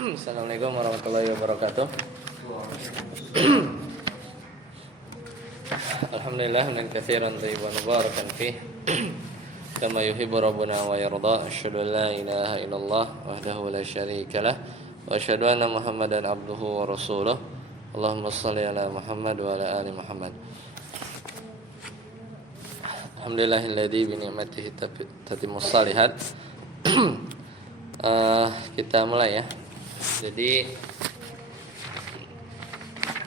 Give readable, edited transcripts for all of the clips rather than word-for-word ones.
Assalamualaikum warahmatullahi wabarakatuh. Alhamdulillah min katsiran thayyiban mubarakan fih kama yuhibbu rabbuna wa yarda. Asyhadu an la ilaha illallah wahdahu la syarika lah wa asyhadu anna Muhammadan abduhu wa rasuluh. Allahumma shalli ala Muhammad wa ala ali Muhammad. Alhamdulillahilladzi bi ni'matihi tatimmus shalihat. Kita mulai ya. Jadi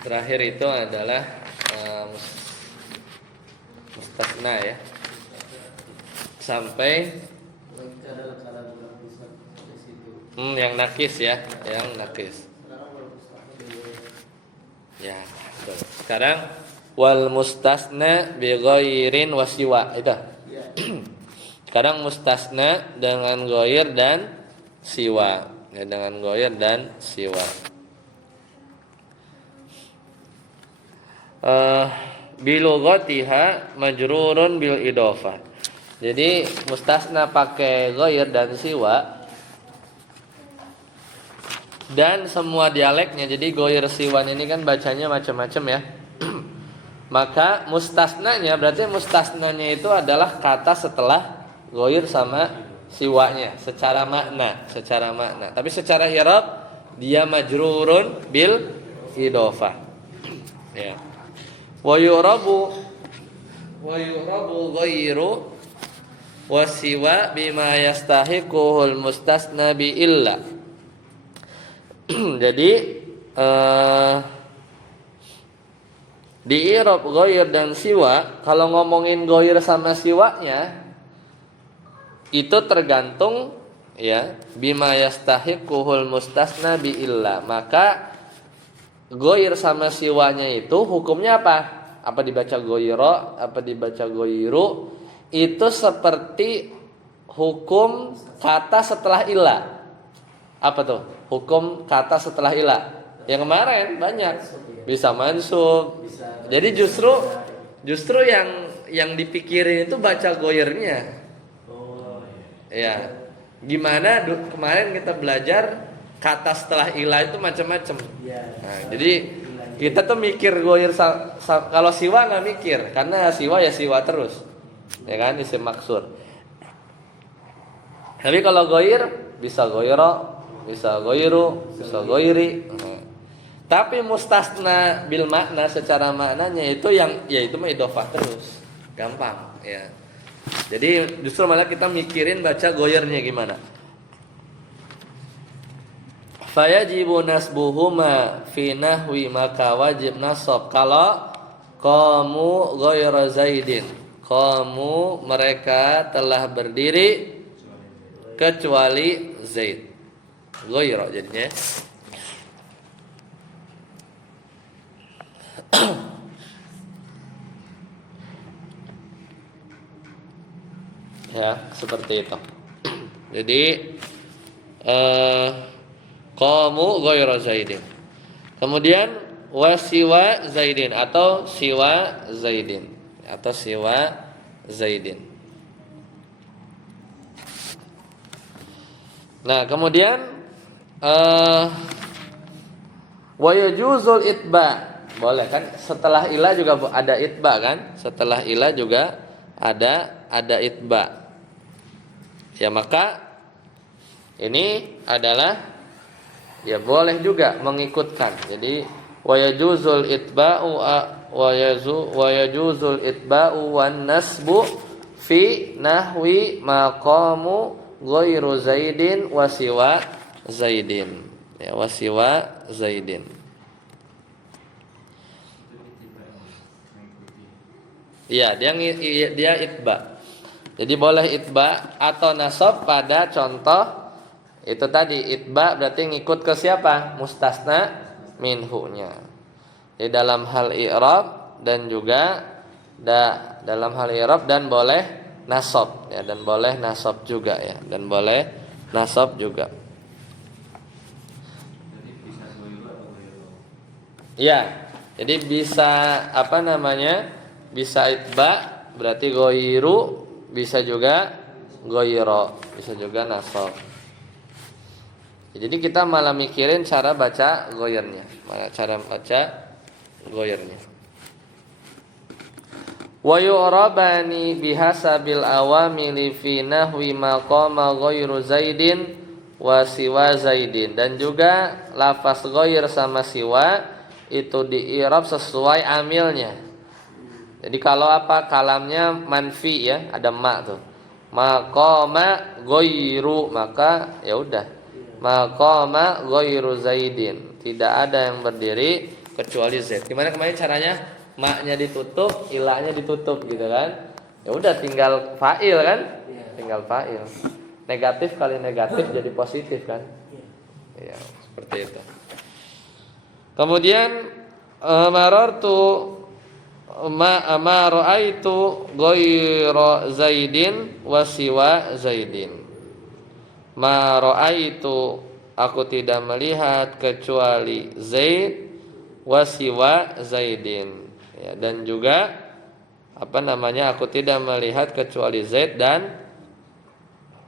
terakhir itu adalah mustasna ya. Sampai yang nakis ya, yang nakis. Ya, betul. Sekarang wal mustasna bi ghairin wasiwa itu. Sekarang mustasna dengan ghair dan siwa. Ya, dengan ghair dan siwa. Bilughatiha majrurun bil idhofah. Jadi mustasna pakai ghair dan siwa. Dan semua dialeknya. Jadi ghair siwan ini kan bacanya macam-macam ya. Maka mustasnanya berarti mustasnanya itu adalah kata setelah ghair sama siwanya secara makna. Tapi secara i'rab dia majrurun bil idhofah. Ya. Wa yurabu ghairu wa siwa bima yastahiquhul mustasna bi illa. Jadi di i'rab ghair dan siwa, kalau ngomongin ghair sama siwanya itu tergantung ya bima yastahiquhul mustasna bi illa. Maka ghair sama siwanya itu hukumnya apa? Apa dibaca ghaira, apa dibaca ghairu? Itu seperti hukum kata setelah illa. Apa tuh? Hukum kata setelah illa. Yang kemarin banyak. Bisa mansub. Jadi justru yang dipikirin itu baca ghairnya. Ya, gimana kemarin kita belajar kata setelah ilah itu macam-macam. Nah, jadi kita tuh mikir ghair kalau siwa nggak mikir, karena siwa ya siwa terus, ya kan isim maksur. Tapi kalau ghair bisa ghaira, bisa ghairu, bisa ghairi. Tapi mustasna bil makna secara maknanya itu yang yaitu mah idhofah terus, gampang ya. Jadi justru malah kita mikirin baca ghairnya gimana. Fayajibu nasbuhuma fi nahwi, maka wajib nasab kalau qamu ghaira zaidin. Qamu mereka telah berdiri kecuali Zaid. Ghaira jadinya. Ya, seperti itu. Jadi qamu ghairu zaidin. Kemudian wasiwa zaidin atau siwa zaidin Nah, kemudian wa yajuzul itba. Boleh kan? Setelah ila juga ada itba kan? Setelah ila juga ada itba. Ya, maka ini adalah ya boleh juga mengikutkan. Jadi wa yajuzul itba'u wa yajuzul itba'u wan nasbu fi nahwi maqamu ghairu zaidin wa siwa zaidin. Ya, wa siwa zaidin. Iya, dia itba. Jadi boleh itba atau nasab pada contoh itu tadi. Itba berarti ngikut ke siapa? Mustasna minhu-nya. Jadi dalam hal i'rab dan juga dalam hal i'rab dan boleh nasab ya, dan boleh nasab juga ya, dan boleh nasab juga. Ya, jadi bisa apa namanya? Bisa itba berarti ghairu, bisa juga ghaira, bisa juga nasab. Jadi kita malah mikirin cara baca goyernya, cara baca goyernya. Wa yu'rabani bihasabil awamili fi nahwi maqama ghairu zaidin wa siwa zaidin. Dan juga lafaz ghair sama siwa itu diirab sesuai amilnya. Jadi kalau apa kalamnya manfi ya, ada ma tuh. Maqama ghairu, maka ya udah. Maqama ghairu zaidin. Tidak ada yang berdiri kecuali zaid. Gimana kemarin caranya? Maknya ditutup, ilahnya ditutup gitu kan. Ya udah tinggal fa'il kan? Tinggal fa'il. Negatif kali negatif jadi positif kan? Ya, seperti itu. Kemudian marartu ma ra'aitu ghairu zaidin wa siwa zaidin. Ma ra'aitu, aku tidak melihat kecuali Zaid wa siwa zaidin. Ya, dan juga aku tidak melihat kecuali Zaid dan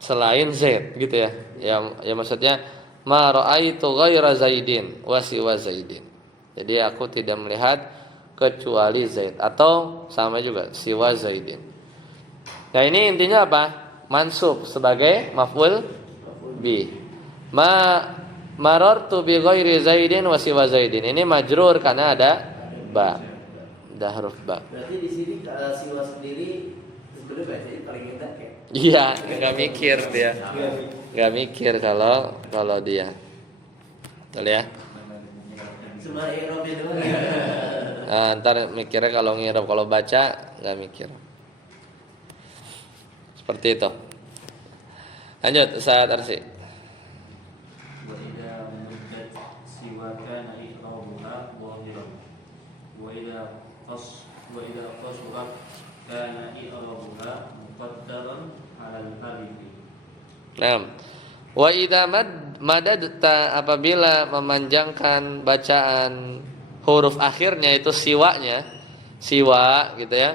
selain Zaid gitu ya. Ya maksudnya ma ra'aitu ghaira zaidin wa siwa zaidin. Jadi aku tidak melihat kecuali Zaid atau sama juga siwa zaidin. Nah, ini intinya apa? Mansub sebagai maf'ul bi. Marartu bi ghairi zaidin wa siwa zaidin. Ini majrur karena ada ba. Ada huruf ba. Berarti di sini siwa sendiri sebenarnya bacanya paling indah ya. Iya, enggak mikir dia. Enggak mikir kalau dia. Betul ya? Cuma i'rabnya doang. Nah, ntar mikirnya kalau ngirab, kalau baca enggak mikir. Seperti itu. Lanjut, Ustaz Arsi. Wa idza muddat siwa kana i'rabuha dhahiran. Wa idza qasurat kana i'rabuha muqaddaran 'alal alif. Nah, wa idza madadta, apabila memanjangkan bacaan huruf akhirnya itu siwanya, siwa gitu ya.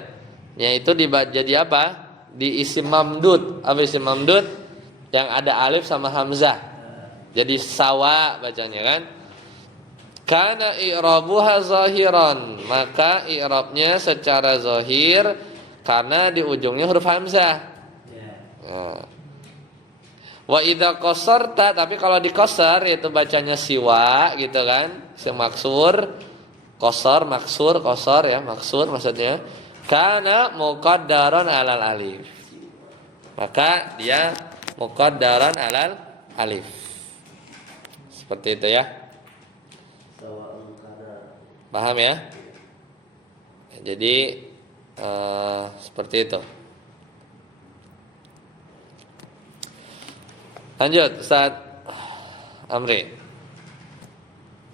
Yaitu jadi apa? Di isim mamdud. Apa isim mamdud? Yang ada alif sama hamzah. Jadi sawa bacanya kan. Kana i'rabuha zahiran, maka i'rabnya secara zahir karena di ujungnya huruf hamzah. Nah. Wa idza qasarta, tapi kalau dikosar yaitu bacanya siwa gitu kan, semaksur, qasar, maksur, qasar ya, maksur maksudnya. Kana muqaddaran 'alal alif. Maka dia muqaddaran 'alal alif. Seperti itu ya. Paham ya? Jadi seperti itu. Lanjut Ustaz Amri.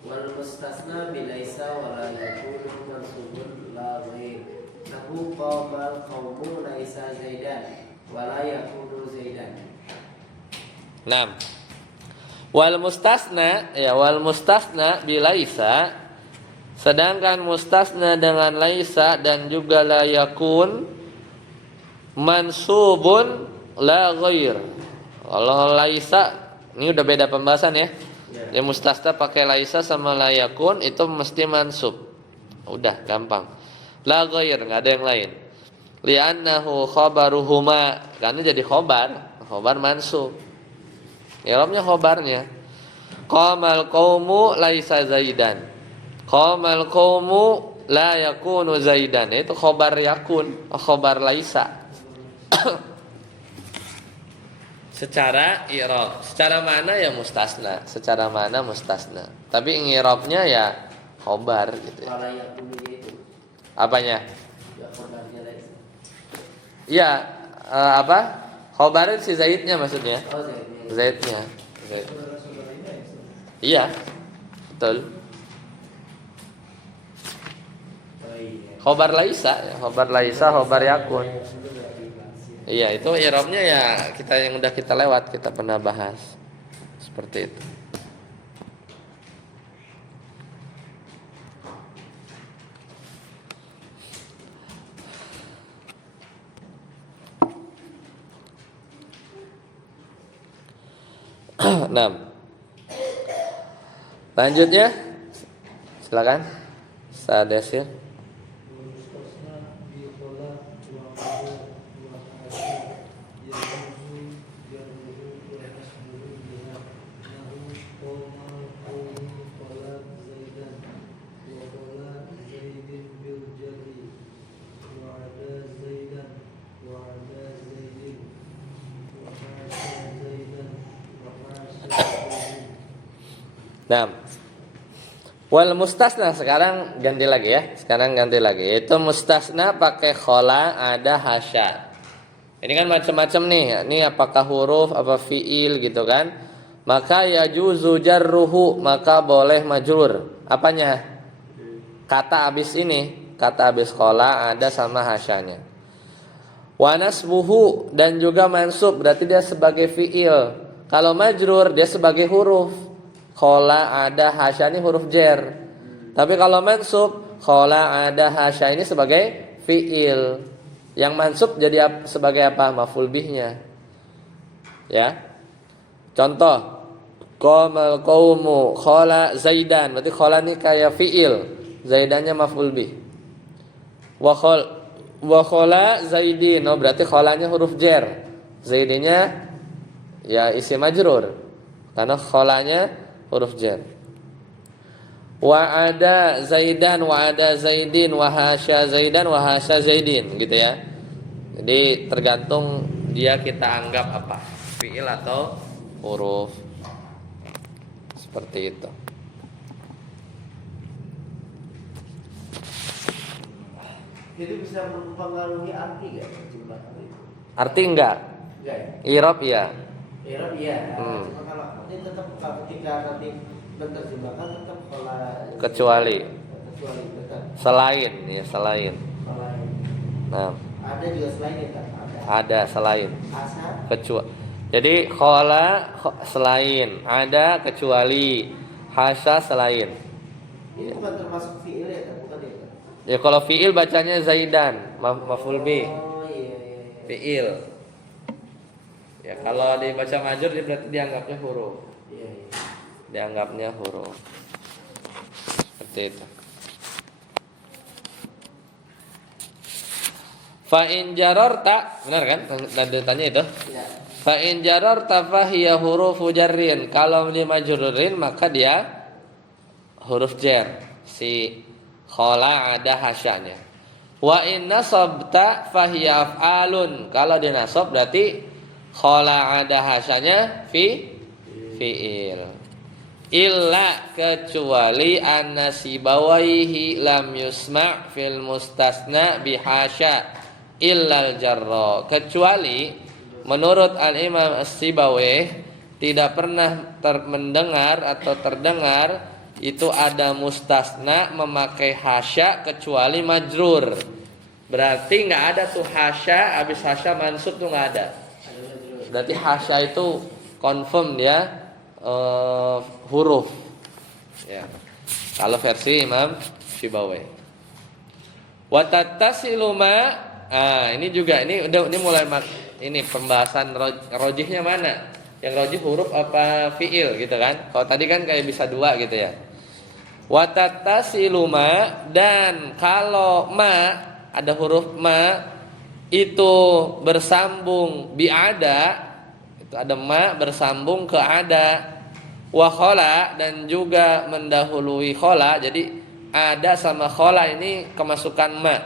Wal mustasna bilaisa wa la yakunu mansubun la ghair. Nahu qabal qaumu laisa zaidan wa la yakunu zaidan. 6. Wal mustasna, ya wal mustasna bilaisa, sedangkan mustasna dengan laisa dan juga la yakun mansubun la ghair. Kalau laisa ini udah beda pembahasan ya. Ya mustasna pakai laisa sama la yakun itu mesti mansub. Udah gampang. La ghair, enggak ada yang lain. Li'annahu khabaruhuma, karena jadi khobar mansub. I'rabnya khobarnya. Qamal qaumu laisa zaidan. Qamal qaumu la yakunu zaidan. Itu khobar yakun, khobar laisa. Secara i'rab, secara mana ya mustasna, secara mana mustasna. Tapi i'rabnya ya khobar gitu ya. Wala yakunu itu. Apanya? Ya khobarnya laisa. Iya, apa? Khobar si zaidnya maksudnya. Oh, zaidnya. Zaidnya. Zaid. Iya. Betul. Khobar laisa, ya. Khobar laisa, khobar yakun. Iya, itu i'rabnya ya kita yang udah kita lewat, kita pernah bahas. Seperti itu. Enam. Lanjutnya, silakan. Sadesir. Nah, wal mustasna sekarang ganti lagi ya. Sekarang ganti lagi. Itu mustasna pakai khola ada hasya. Ini kan macam-macam nih. Ini apakah huruf apa fiil gitu kan? Maka yajuzu jarruhu, maka boleh majrur. Apanya? Kata abis ini, kata abis khola ada sama hasyanya. Wa nasbuhu dan juga mansub, berarti dia sebagai fiil. Kalau majrur dia sebagai huruf. Khola ada hasya ini huruf jer. Tapi kalau mansub, khola ada hasya ini sebagai fiil. Yang mansub jadi sebagai apa? Maf'ul bihnya. Ya. Contoh, qamal qaumu khola zaidan. Berarti khola ini kayak fiil. Zaidannya maf'ul bih. Wa khola zaidin. Oh, berarti kholanya huruf jer. Zaidinnya ya isim majrur. Karena kholanya huruf jar. Wa ada zaidan wa ada zaidin wa hasya zaidan wa hasya zaidin gitu ya. Jadi tergantung dia kita anggap apa? Fiil atau huruf. Seperti itu. Itu bisa mempengaruhi arti enggak jumlah itu? Arti enggak? Enggak ya? I'rab ya. I'rab iya. Cuma kalau ini tetap ketika nanti menerjemahkan tetap Kecuali tetap selain ya selain. selain. Nah, Ada juga selain ya kan? ada selain. Asa Kecuali. Jadi khola selain, ada kecuali, hasya selain. ini bukan termasuk fiil ya kan? Bukan ya kan? Ya kalau fiil bacanya zaidan, maf'ul bih. Oh iya. Fiil. Ya kalau dibaca majrur dia berarti dianggapnya huruf. Iya. Dianggapnya huruf. Seperti itu. Fa in jararta, benar kan? Tadi tanya itu. Ya. Fa in jararta fa hiya hurufu jarrin. Kalau dia majrurin maka dia huruf jar. Si khola ada hasyanya. Wa in nasabta fa hiya af'alun. Kalau dia nasab berarti khola ada hasyanya fi'il. Illa kecuali an-nasibawaihi lam yusma' fil mustasna bihasya illal jarra. Kecuali menurut Al-Imam As-Sibawayh tidak pernah mendengar atau terdengar itu ada mustasna memakai hasya kecuali majrur. Berarti nggak ada tuh hasya, habis hasya mansub tuh nggak ada. Berarti hasya itu confirm dia huruf. Ya. Kalau versi Imam Sibawayh. Wa tattasilu ma, ini juga ini mulai ini pembahasan rojihnya mana? Yang rojih huruf apa fiil gitu kan? Kalau tadi kan kayak bisa dua gitu ya. Wa tattasilu ma, dan kalau ma ada huruf ma itu bersambung bi ada, itu ada ma bersambung ke ada, wa khola dan juga mendahului khola. Jadi ada sama khola ini kemasukan ma.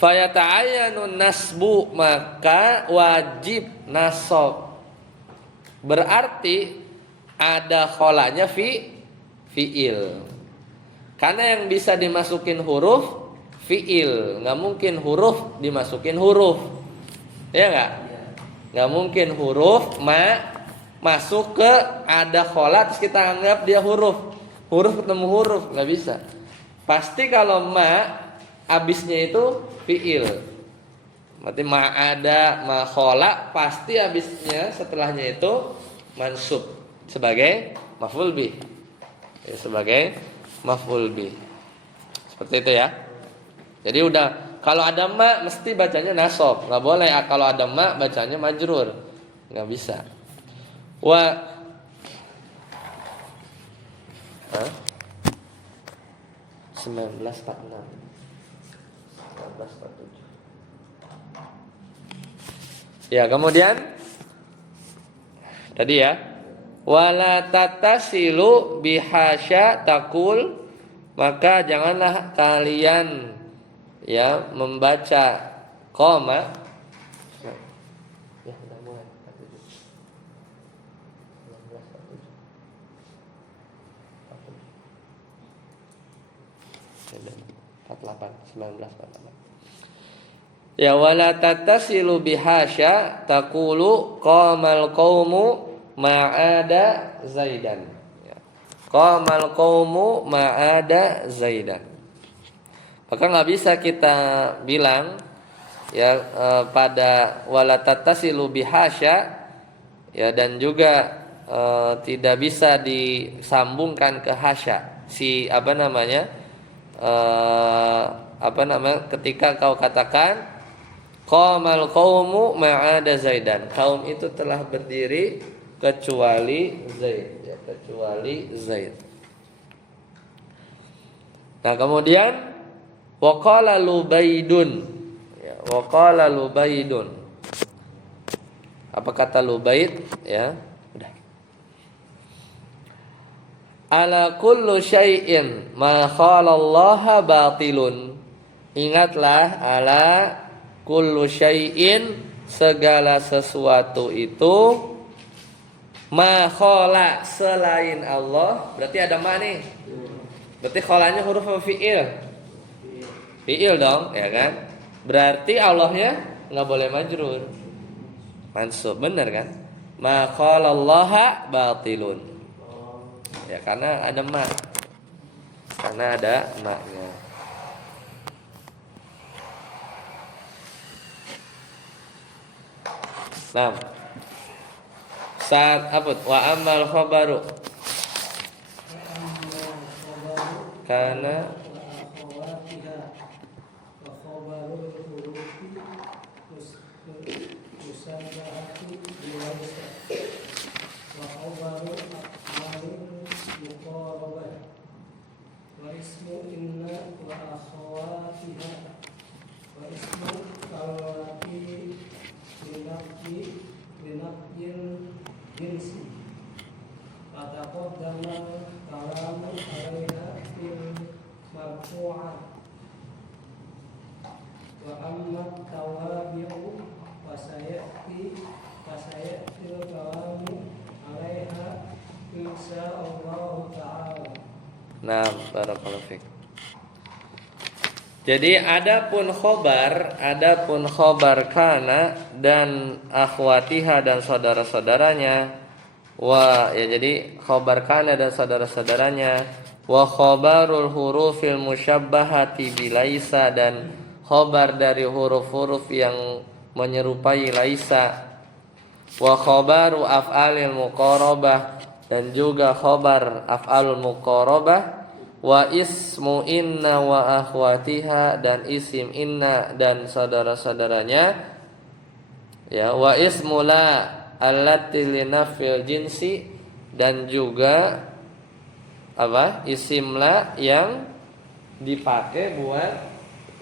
Fayata'ayyanu nasbu, maka wajib nasab. Berarti ada kholanya fiil. Karena yang bisa dimasukin huruf fiil, nggak mungkin huruf dimasukin huruf, ya nggak? Nggak mungkin huruf ma masuk ke ada khola terus kita anggap dia huruf ketemu huruf, nggak bisa. Pasti kalau ma abisnya itu fiil, berarti ma ada ma khola pasti abisnya setelahnya itu mansub sebagai maf'ul bih, ya, sebagai maf'ul bih. Seperti itu ya. Jadi udah, kalau ada ma mesti bacanya nasab, nggak boleh kalau ada ma bacanya majrur, nggak bisa. Hah? 1946. 1947. Ya, kemudian tadi ya, wala tatasilu bihasya takul, maka janganlah kalian ya membaca koma. Ya, udah mulai 1948. Ya, wala tatasilu bihasya taqulu qamal qaumu ma'ada zaidan. Ya. Qamal qaumu ma'ada zaidan. Maka nggak bisa kita bilang ya pada wala tatasilu bihasya ya, dan juga tidak bisa disambungkan ke hasya ketika kau katakan qamal qaumu ma'ada zaidan, kaum itu telah berdiri kecuali Zaid, ya, kecuali Zaid. Nah, kemudian waqala Lubaidun, ya, waqala Lubaidun. Apa kata Lubaid? Ya, udah. Ala kullu syai'in ma khalallaha batilun. Ingatlah, ala kullu syai'in, segala sesuatu itu, ma khala, selain Allah. Berarti ada ma nih. Berarti khalanya huruf apa fi'il? Fi'il dong, ya kan? Berarti Allahnya enggak boleh majrur. Mansub, benar kan? Ma khalallaha batilun. Ya, karena ada ma. Karena ada ma-nya. Nah, saat apa? Wa amal khabaru karena nah, barakallahu fiik. Jadi adapun khobar kana dan akhwatiha dan saudara-saudaranya, ya, jadi khobar kana dan saudara-saudaranya, wa khobarul hurufil musyabbahati bilaisa, dan khobar dari huruf-huruf yang menyerupai laisa, wa khobaru af'alil muqarabah, dan juga khobar af'alul muqarabah, wa ismu inna wa akhwatiha, dan isim inna dan saudara-saudaranya, ya, wa ismu la allati linafil jinsi, dan juga apa? Isim la yang dipakai buat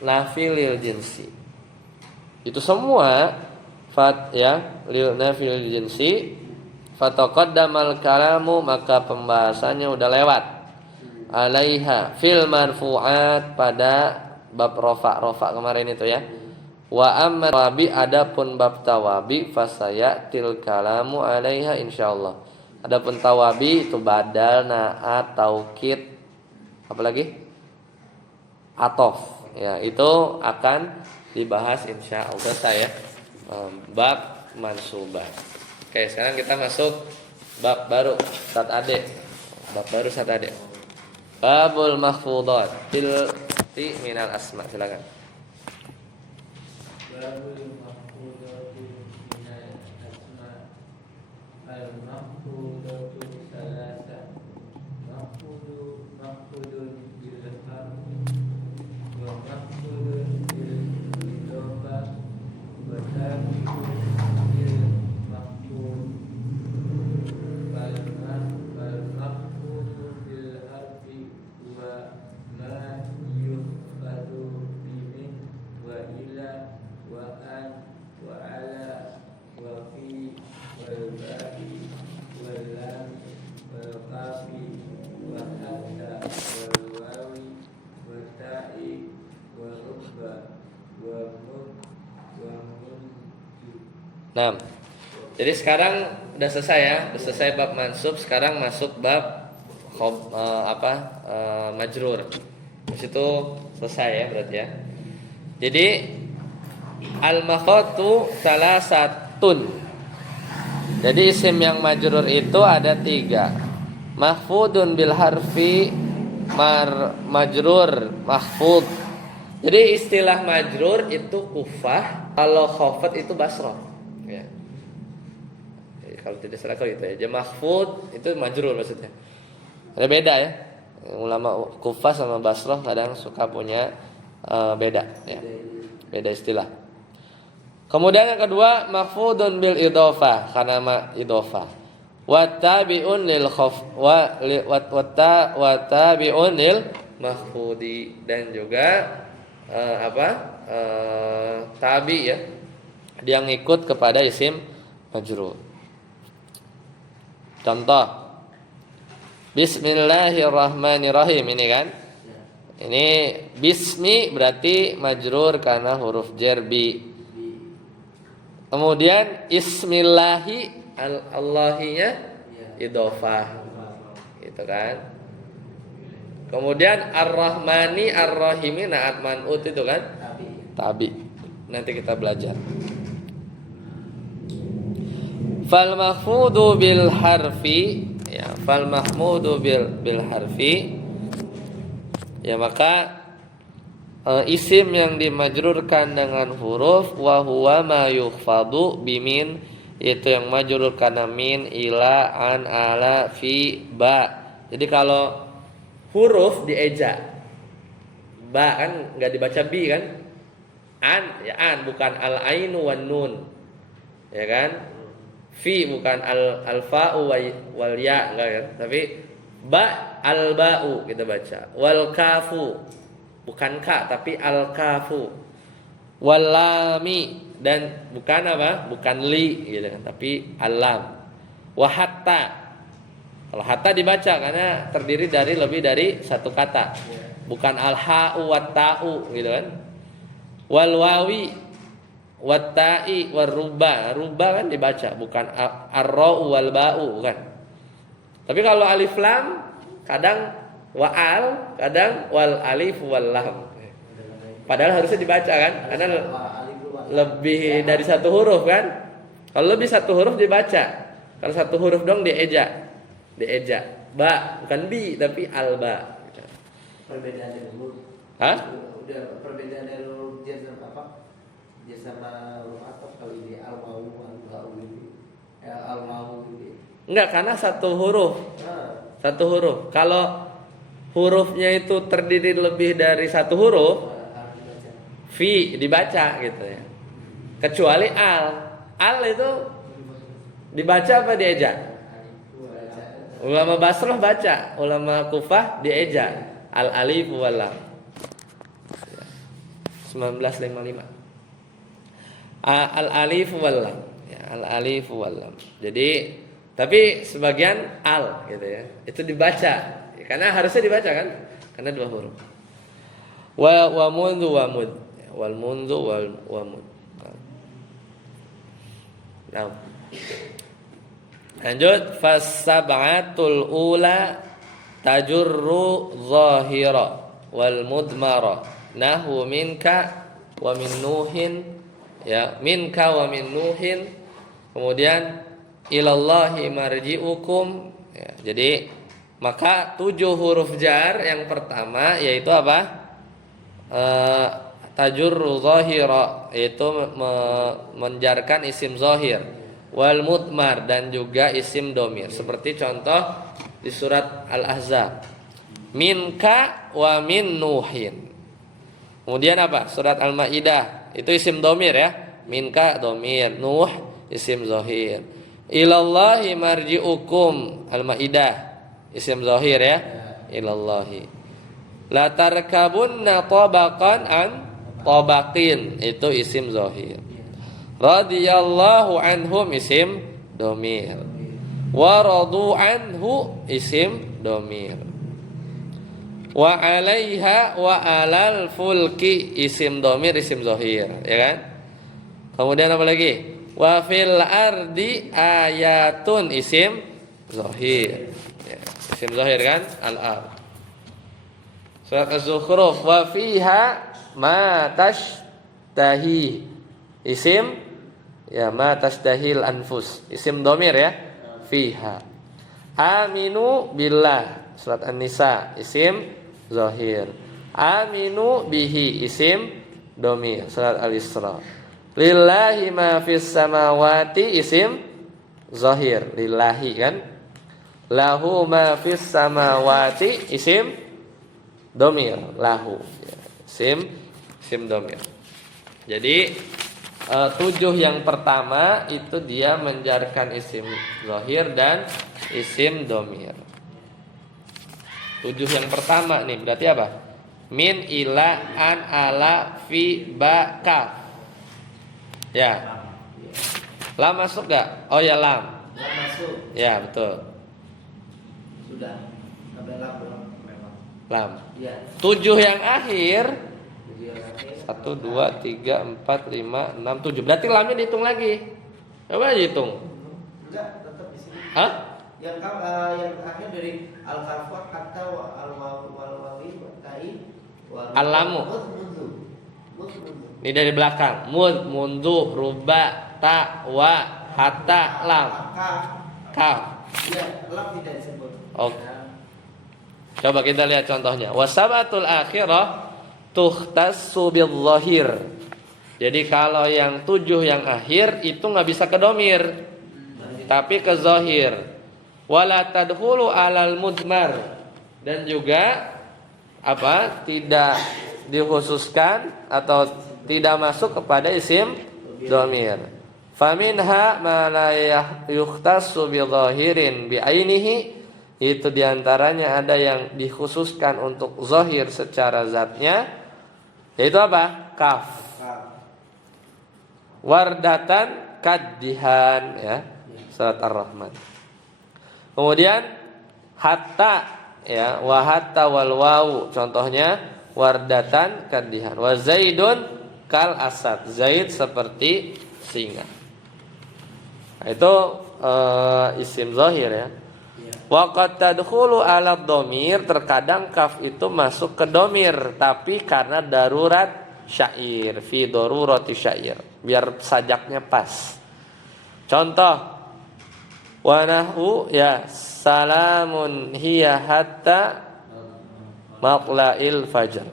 nafilil jinsi. Itu semua ya, lil nafilil jinsi. Fataqaddamal kalamu, maka pembahasannya udah lewat. Alaiha fil marfu'at, pada bab rofa kemarin itu ya. Wa amma tawabi, adapun bab tawabi, fasayatil kalamu alaiha insyaallah. Adapun tawabi itu badal, naat, taukid, apa lagi? Atof. Ya, itu akan dibahas insyaallah saya bab mansubah. Oke, sekarang kita masuk bab baru sat ade. Bab baru sat ade. Babul mahfudhat tilti minal asma. Silakan. Babul mahfudhatu minal asma. Al mahfudhatu salasa. Mahfudun bil harfi wa mahfudun bil idhofah wa tabi'un bil mahfud. Fal mahfudu bil harfi Nah, jadi sekarang udah selesai ya, udah selesai bab mansub. Sekarang masuk bab majrur. Di situ selesai ya berarti ya. Jadi al-makhatu salasatun. Jadi isim yang majrur itu ada 3. Mahfudun bil harfi, majrur mahfud. Jadi istilah majrur itu Kufah, kalau khafat itu Basrah. Ya. Jadi, kalau tidak salah kalau itu ya. Mahfud itu majrur maksudnya. Ada beda ya. Ulama Kufah sama Basrah kadang suka punya beda ya. Beda istilah. Kemudian yang kedua mahfudun bil idhofah, karena idhofah. Wa tabi'un lil khaf wa tabi'un lil mahfudi, dan juga tabi ya, dia ngikut kepada isim majrur. Contoh Bismillahirrahmanirrahim, ini kan, ini bismi berarti majrur karena huruf jar bi. Kemudian ismillahi, Allahinya idhofah, gitu kan. Kemudian ar-rahmani ar-rahimi naat man'ut itu kan tabi. Nanti kita belajar. Fal mahfudu bil harfi, ya, fal mahmudu bil harfi, ya, maka isim yang dimajrurkan dengan huruf wa huwa ma yukhfadu bimin, yaitu yang majrur karena min, ila, an, ala, fi, ba. Jadi kalau huruf dieja, ba kan nggak dibaca bi kan, an ya an, bukan al ainu wan nun, ya kan, fi bukan al fa'u wal ya, enggak kan, tapi ba al ba'u kita baca, wal kafu bukan ka tapi al kafu, wal lami, dan bukan apa, bukan li gitu kan, tapi al lam, wa hatta. Kalau hatta dibaca karena terdiri dari lebih dari satu kata, bukan al-ha'u wat ta'u gitu kan. Wal wawi wat ta'i war ruba, ruba kan dibaca, bukan ar-ra'u wal ba'u bukan. Tapi kalau alif lam kadang wa'al, kadang wal alif wal lam. Padahal harusnya dibaca kan, karena lebih dari satu huruf kan. Kalau lebih satu huruf dibaca, kalau satu huruf dong dieja. Ba bukan bi tapi alba. Perbedaan dari huruf. Hah? Udah perbedaan dari huruf jar sama apa? Jar sama huruf ataf kali ini al-mau ini. Al-mau ini. Enggak, karena satu huruf. Satu huruf. Kalau hurufnya itu terdiri lebih dari satu huruf, fi dibaca gitu ya. Kecuali al. Al itu dibaca apa dieja? Ulama Basrah baca, ulama Kufah dieja al alif wal lam. 1955. Al alif wal lam, ya, al alif wal lam. Jadi tapi sebagian al gitu ya, itu dibaca karena harusnya dibaca kan, karena dua huruf. Wa mundu wa mud, wal mundu wa mud. Nah, lanjut, fasab'atul ula tajurru zahira wal mudmara nahu minka wa min nuhin, ya, minka wa min nuhin. Kemudian ilallahi marji'ukum, ya, jadi maka 7 huruf jar yang pertama yaitu apa? Tajurru zahira, yaitu menjarkan isim zahir, wal mudmar, dan juga isim domir, seperti contoh di surat Al-Ahzab, minka wa min nuhin. Kemudian apa? Surat Al-Maidah itu isim domir ya, minka domir, nuh isim zahir. Ilallahi marji'ukum, Al-Maidah isim zahir ya, ilallahi. La tarkabunna tabaqan an tabaqin, itu isim zahir. Radiyallahu anhum isim domir, wa radu anhu isim domir, wa alaiha wa alal fulki isim domir isim zahir, ya kan. Kemudian apa lagi? Wa fil ardi ayatun isim zahir. Ya, isim zahir kan? Al-ard. Surat Az-Zukhruf wa fiha ma tashtahi. Isim ya ma tashtahil anfus. Isim dhamir ya. Fiha. Aminu billah. Surat An-Nisa isim zahir. Aminu bihi isim dhamir. Surat Al-Isra. Lillahi ma fis samawati isim zahir. Lillahi kan. Lahu ma fis samawati isim dhamir. Lahu isim dhamir. Jadi 7 yang pertama itu dia menjarkan isim zahir dan isim dhamir. 7 yang pertama nih berarti apa? Min, ila, an, ala, fi, ba, kaf. Ya. Lam masuk gak? Oh ya lam. Lam masuk. Ya betul. Sudah. Sampai lam belum? Memang. Lam. Iya. 7 yang akhir. 7 yang akhir. 1, 2, 3, 4, 5, 6, 7. Berarti lamnya dihitung lagi. Coba dihitung. Enggak, tetap di sini. Hah? Yang akhir dari al-kafah kata wal-wawi tai Al-lamu. mundu. Ini dari belakang. Mud, mundu, ruba, ta, wa, hatta, lam. Kaf. Iya, lam tidak disebut. Oke. Coba kita lihat contohnya. Wasabatul akhirah tuhtassu bil-zahir. Jadi kalau yang 7 yang akhir itu nggak bisa ke domir, tapi ke zahir. Wala tadkhulu alal mudmar. Dan juga apa? Tidak dikhususkan atau tidak masuk kepada isim dhamir. Faminha ma la yukhtassu bi dhahirin bi ainihi. Itu diantaranya ada yang dikhususkan untuk zahir secara zatnya. Yaitu apa? Kaf. Wardatan kaddihan ya. Surat Ar-Rahman. Kemudian hatta ya, wa hatta wal wawu contohnya wardatan kaddihan. Wa zaidun kal asad. Zaid seperti singa. Nah, itu isim zahir ya. Wa qad tadkhulu ala dhamir, terkadang kaf itu masuk ke dhamir tapi karena darurat syair, fi darurati syair, biar sajaknya pas. Contoh wa nahu ya salamun hiya hatta matla'il fajr.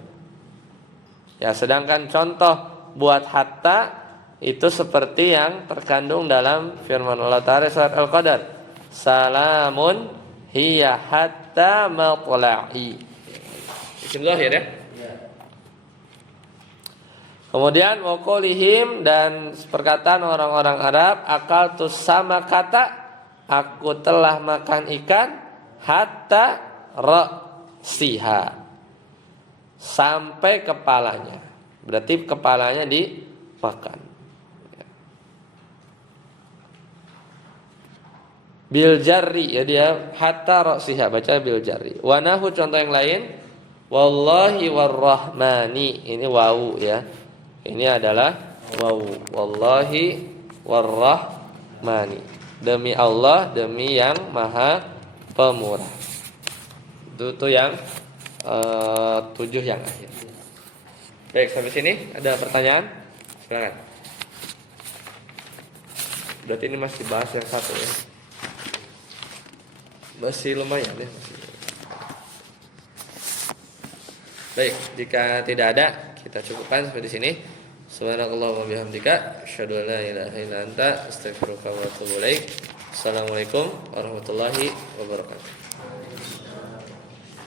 Ya, sedangkan contoh buat hatta itu seperti yang terkandung dalam firman Allah Ta'ala surat Al-Qadar. Salamun hiya hatta matla'i. Isim zahir ya. Kemudian waqolihim, dan perkataan orang-orang Arab, akaltus sama kata, aku telah makan ikan hatta ra'siha, sampai kepalanya. Berarti kepalanya dimakan. Bil jarri ya, dia hatta ra'siha, baca bil jarri. Wa nahu contoh yang lain, wallahi warrahmani, ini wawu ya. Ini adalah wawu. Wallahi warrahmani. Demi Allah, demi yang Maha Pemurah. Itu yang 7 yang akhir. Baik, sampai sini ada pertanyaan? Silakan. Berarti ini masih bahas yang satu ya. Masih lumayan ya. Baik, jika tidak ada, kita cukupkan sampai di sini. Subhanakallahumma bihamdika asyhadu an la ilaha illa anta astaghfiruka wa atubu ilaik. Assalamualaikum warahmatullahi wabarakatuh.